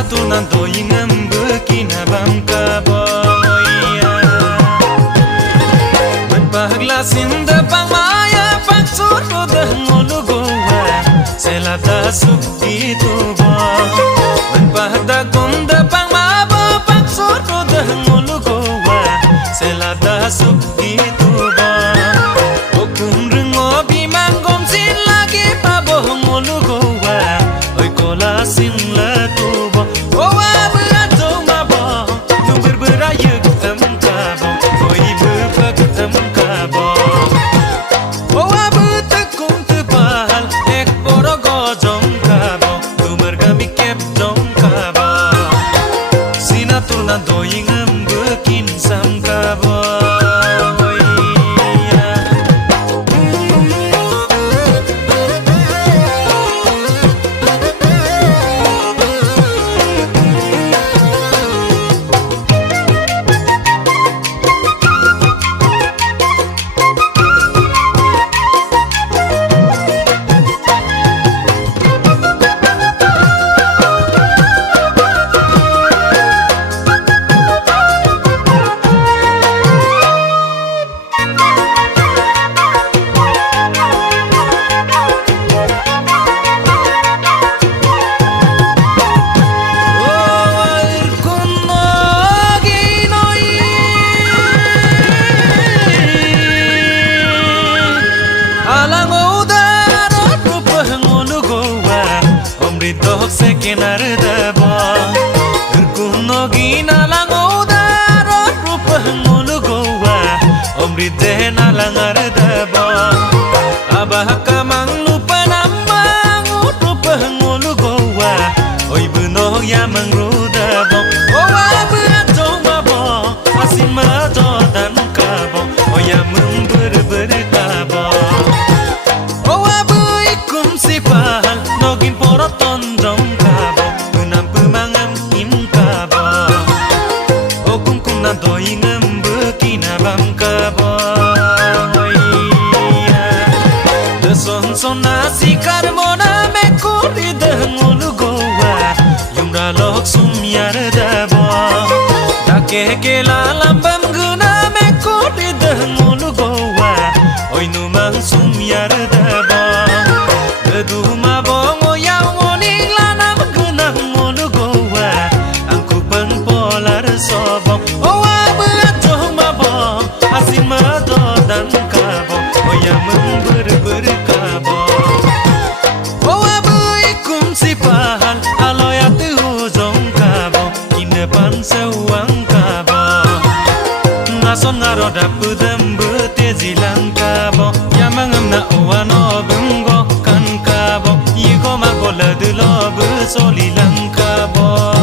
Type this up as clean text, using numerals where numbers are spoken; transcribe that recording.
Sinatunan toyingam bekinabam kaboya Berpahagla sindapang maya paksur rodah ngolugowa Selata sukti tubo Berpahagda kundapang maba paksur rodah ngolugowa Selata sukti tubo Okum rengo bimangom sin lagi paboh ngolugowa Oi kola sin la tubo Owa berato mabo Tumber berayag am kabo Oi berpag am kabo Owa betakum tepahal Ek porogo jom kabo Tumber kami kep jom kabo Sinatunan doying am bekin sam kabo Dok sekenar dabo Terkuno gina lango daro rupa ngolugowa Omri dena langar dabo Abah kamang lupa namang rupa ngolugowa Oi beno yamang rudabo Owa berato mabo Asin mato dan kabo Oyamang ber-ber-kabo Owa buikum sipahal Nogin poroton jom kabo Unam pemangam im kabo Okum kum na doingam bekinabam kabo Deson son nasi karmona mekuri dengolugowa Yumra lok sumyar dabo Dake ke lalambam guna mekuri dengolugowa Oi numang sumyar dabo Dedu mabong oyang moning lanam genang ngolugowa Angku penpolar sobong Owa beratong mabong Asin mado dan kabo Oyang member-ber kabo Owa buikum sipahal Aloya tuhuzong kabo Kinepan sewang kabo Ngason ngaroda pudem betezilang kabo Yamangam na owa no benggo kan kabo Yigo magola de lobe solilang kabo